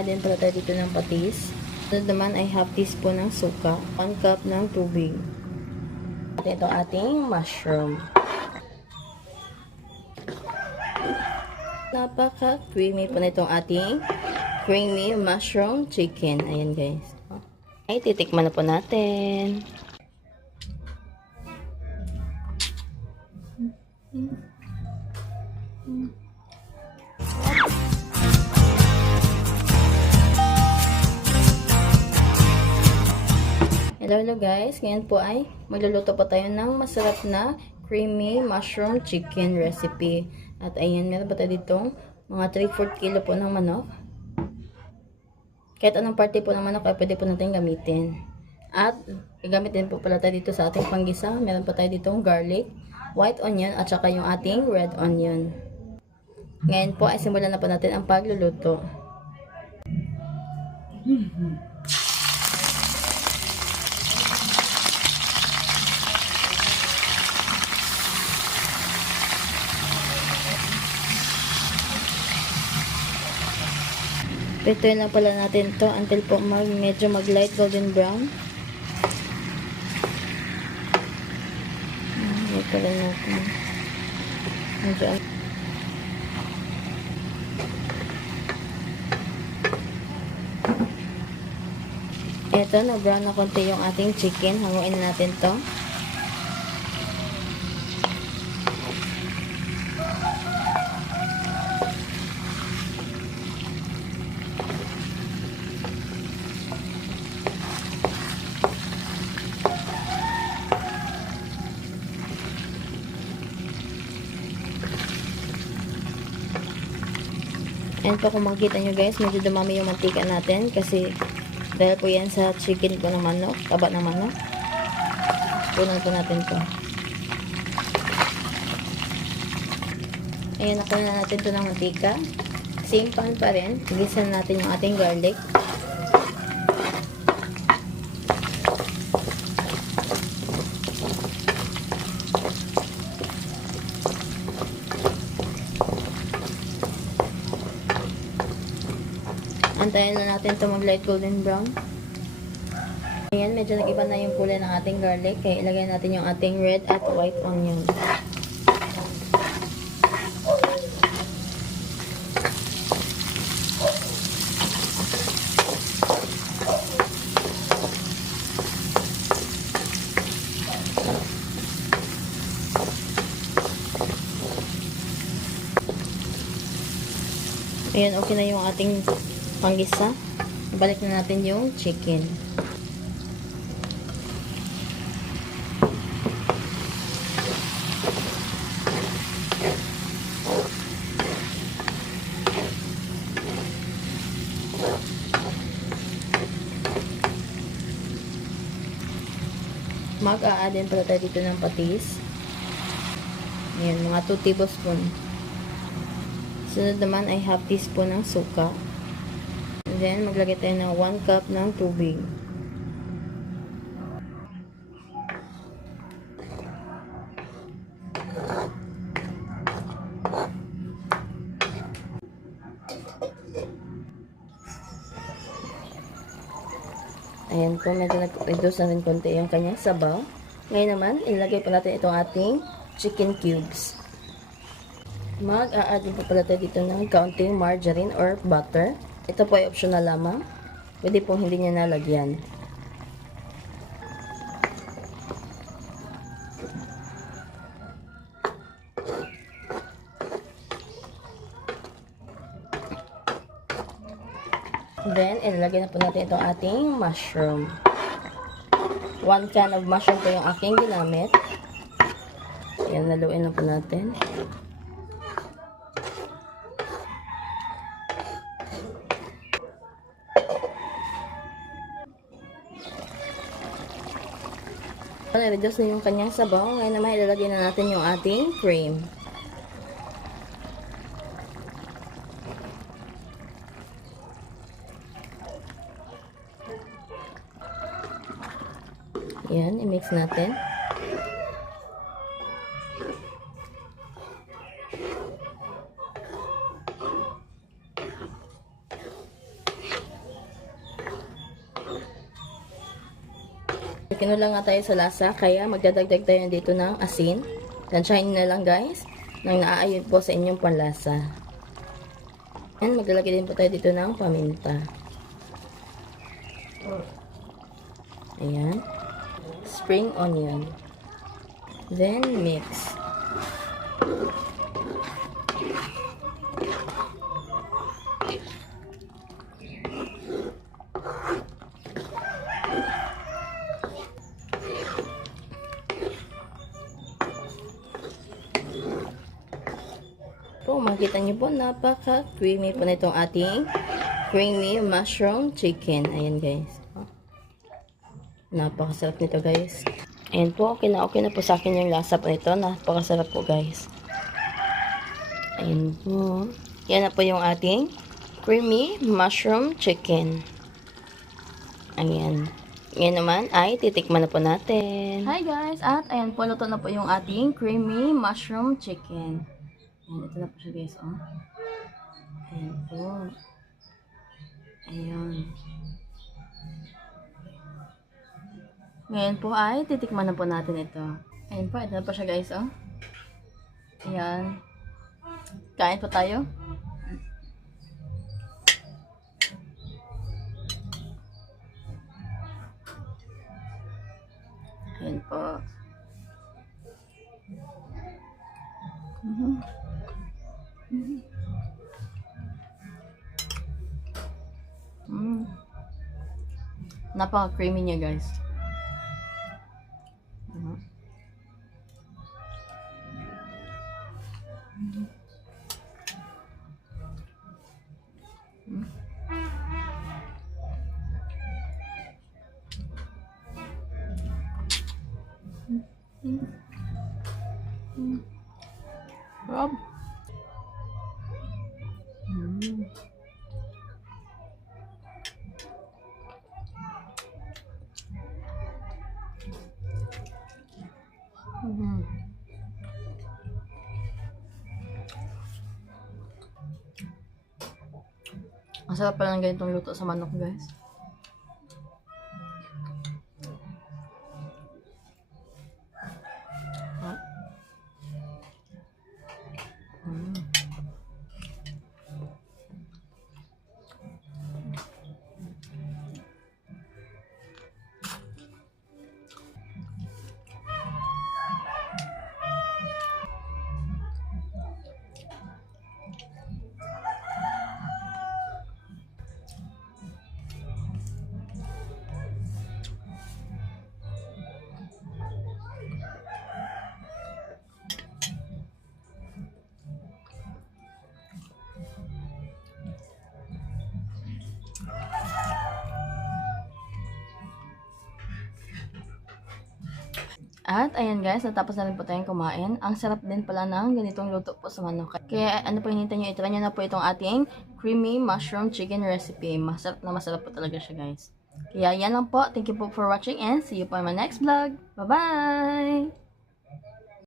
Mag-a-add din pala tayo dito ng patis. Sunod naman ay half teaspoon ng suka, 1 cup ng tubig. At ito ating mushroom. Napaka-creamy po na itong ating creamy mushroom chicken. Ayan guys. Ay, titikman na po natin. Hello guys, ngayon po ay magluluto pa tayo ng masarap na creamy mushroom chicken recipe. At ayan, meron pa tayo ditong mga 3/4 kilo po ng manok. Kahit anong parte po ng manok ay pwede po natin gamitin. At gagamit din po pala tayo dito sa ating panggisa. Meron pa tayo ditong garlic, white onion at saka yung ating red onion. Ngayon po ay simulan na po natin ang pagluluto. Prituin lang pala natin to until po medyo mag-light golden brown. Light pala natin. Medyo eto, na-brown na konti yung ating chicken. Hanguin na natin to. And po kung makikita nyo guys, medyo dumami yung mantika natin kasi dahil po yan sa chicken po ng manok, taba ng manok. Punan po natin to. Ayan, nakuha na natin to ng mantika. Same pan pa rin. Gisa natin yung ating garlic. Antayin na natin ito mag-light golden brown. Ayan, medyo nag-iba na yung kulay ng ating garlic. Kaya ilagay natin yung ating red at white onion. Ayan, okay na yung ating panggisa. Balik na natin yung chicken. Mag-a-add din pala tayo dito ng patis. Ayan, mga 2 tablespoon. Sunod naman ay half teaspoon ng suka. Then, maglagay tayo ng 1 cup ng tubig. Ayan po, medyo nag-reduce na rin konti yung kanyang sabaw. Ngayon naman, ilagay pa natin itong ating chicken cubes. Mag-a-add din po pala tayo dito ng kaunting margarine or butter. Ito po ay optional lamang. Pwede pong hindi niya nalagyan. Then, ilalagay na po natin itong ating mushroom. 1 can of mushroom po yung aking ginamit. Ayan, naluin na po natin. Na-reduce na yung kanyang sabaw. Ngayon naman ilalagay na natin yung ating cream. Yan, i-mix natin. kinulang nga tayo sa lasa, kaya magdadagdag tayo dito ng asin. Tansyahin na lang guys, nang naaayon po sa inyong panlasa. And maglalagay din po tayo dito ng paminta. Ayan. Spring onion. Then mix. Makita niyo po, napaka-creamy po na itong ating creamy mushroom chicken. Ayan guys. Napakasarap nito guys. Ayan po, okay na po sa akin yung lasa po nito. Napakasarap po guys. Ayan po. Yan na po yung ating creamy mushroom chicken. Ayan. Ngayon naman ay titikman na po natin. Hi guys! At ayan po, luto na po yung ating creamy mushroom chicken. Ayan, ito na po siya guys, oh. Ayan po. Ayan. Ngayon po ay titikman na po natin ito. Ayan po, ito na po siya guys, oh. Ayan. Kain po tayo. Ayan po. Napaka-creamy niya guys. Rob. Ang sarap pala ng ganitong luto sa manok guys. At ayan guys, natapos na rin po tayong kumain. Ang sarap din pala ng ganitong luto po sa manok. Kaya ano po hinihintay nyo, itry nyo na po itong ating creamy mushroom chicken recipe. Masarap na masarap po talaga siya guys. Kaya yan lang po. Thank you po for watching and see you po in my next vlog. Bye-bye!